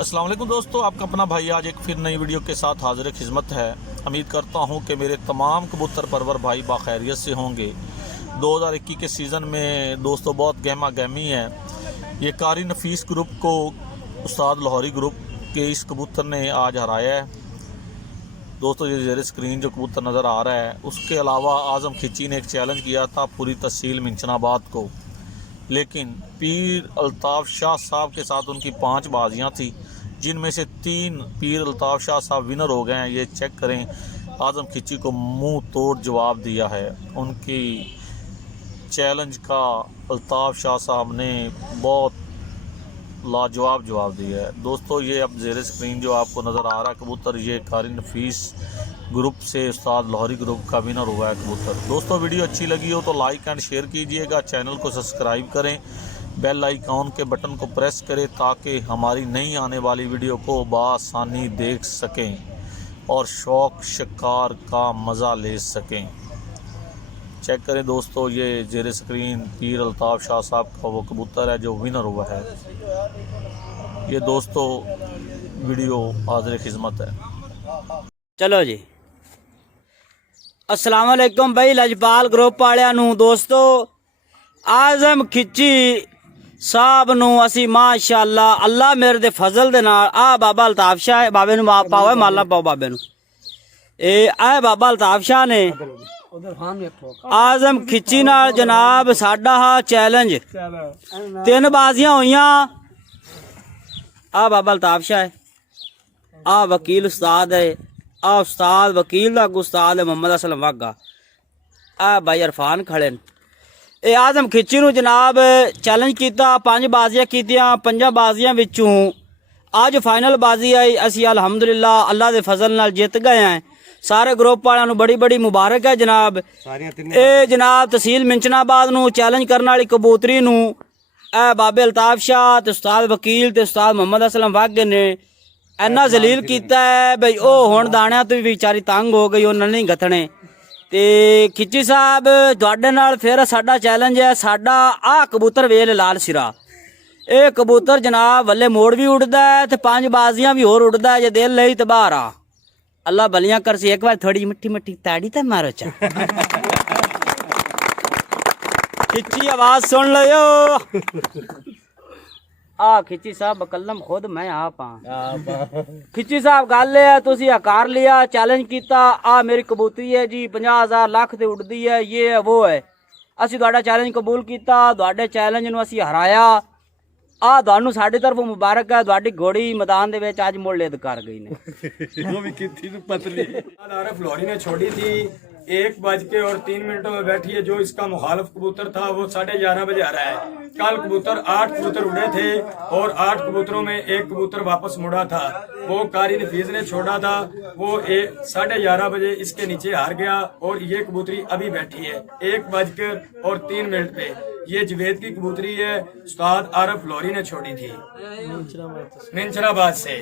अस्सलाम वालेकुम दोस्तों, आपका अपना भाई आज एक फिर नई वीडियो के साथ हाजिर खिदमत है। उम्मीद करता हूं कि मेरे तमाम कबूतर परवर भाई बाखैरियत से होंगे। 2021 के सीज़न में दोस्तों बहुत गहमा गहमी है। ये कारी नफीस ग्रुप को उस्ताद लाहौरी ग्रुप के इस कबूतर ने आज हराया है। दोस्तों ये ज़ेरे स्क्रीन जो कबूतर नज़र आ रहा है, उसके अलावा आज़म खिची ने एक चैलेंज किया था पूरी तहसील मिंचनाबाद को, लेकिन पीर अल्ताफ़ शाह साहब के साथ उनकी 5 बाजियां थी, जिनमें से 3 पीर अल्ताफ़ शाह साहब विनर हो गए हैं। ये चेक करें, आज़म खिची को मुंह तोड़ जवाब दिया है उनकी चैलेंज का। अल्ताफ़ शाह साहब ने बहुत लाजवाब जवाब दिया है। दोस्तों ये अब ज़ेरे स्क्रीन जो आपको नज़र आ रहा है कबूतर, ये कारी नफीस ग्रुप से उस्ताद लाहौरी ग्रुप का विनर हुआ है कबूतर। दोस्तों वीडियो अच्छी लगी हो तो लाइक एंड शेयर कीजिएगा, चैनल को सब्सक्राइब करें, बेल आइकॉन के बटन को प्रेस करें ताकि हमारी नई आने वाली वीडियो को बआसानी देख सकें और शौक शिकार का मज़ा ले सकें। चेक करें दोस्तों, ये ज़ेरे स्क्रीन पीर अल्ताफ़ शाह साहब का वो कबूतर है जो विनर हुआ है। ये दोस्तों वीडियो हाज़िर खिदमत है। चलो जी, अस्सलाम वालेकुम भाई लजपाल ग्रुप वालियां नूं। दोस्तों आज़म खिची साहब नूं असी माशाअल्लाह अल्लाह मेरे दे फजल दे नाल आ बाबा अल्ताफ़ शाह बाबे नूं माफ पाओ, माला पाओ बाबे नूं। ए बाबा अल्ताफ़ शाह ने आज़म खिची नाल जनाब साडा हा चैलेंज 3 बाजियां होइयां। आ बाबा अल्ताफ़ शाह है, आ वकील उस्ताद है, आ उस्ताद वकील दा उस्ताद है मोहम्मद असलम वागा। आ भाई इरफान खड़े ए आज़म खिची नूं जनाब चैलेंज किया, 5 बाजियां कीतियां, 5 बाजियां विचों अज फाइनल बाजी आई। असी अलहमदुलिल्लाह अल्लाह दे फजल नाल जित गए हैं। सारे ग्रुप वालों नूं बड़ी बड़ी मुबारक है जनाब। ए जनाब तहसील मिंचनाबाद नूं चैलेंज करने वाली कबूतरी नूं ए बाबे अल्ताफ़ शाह ते उस्ताद वकील ते उस्ताद मोहम्मद असलम वागे ने इन्ना जलील किया है बई ओ हुण दाणियां तो भी बेचारी तंग हो गई, उन्होंने नहीं गथने। ते खिची साहब तुहाडे नाल फिर साडा चैलेंज है। साडा आ कबूतर वेल लाल सिरा, ये कबूतर जनाब वल्ले मोड़ भी उड़दा है ते 5 बाजियां भी होर उड़दा है। जे दिल लई तो बाहर आ, अल्लाह बलियां कर सी। एक बार थोड़ी मिट्टी मिट्टी ताड़ी तो मारो चा खिची आवाज सुन लो। आ खिची साहब बकलम खुद मैं आप हाँ। खिची साहब गल है तुसी आकार लिया, चैलेंज किया, आ मेरी कबूतरी है जी 50,000 लाख ते उड़दी है, ये है वो है। असी तुहाडा चैलेंज कबूल किया, तुहाडे चैलेंज नूं असी हराया। आ तुहानू साडी तरफों मुबारक है, तुहाडी घोड़ी मैदान दे विच अज मुड़ लेद कर गई ने। वो भी कितनी पतली आरफ लाहौरी ने छोड़ी थी 1:03 में बैठी है। जो इसका मुखालिफ कबूतर था वो 11:30 बजे आ रहा है। कल कबूतर 8 कबूतर उड़े थे और 8 कबूतरों में 1 कबूतर वापस मुड़ा था, वो कारी नफीस ने छोड़ा था। वो 11:30 बजे इसके नीचे हार गया और ये कबूतरी अभी बैठी है 1:03 पे। ये जवेद की कबूतरी है, उस्ताद आरफ लाहौरी ने छोड़ी थी मिंचराबाद से।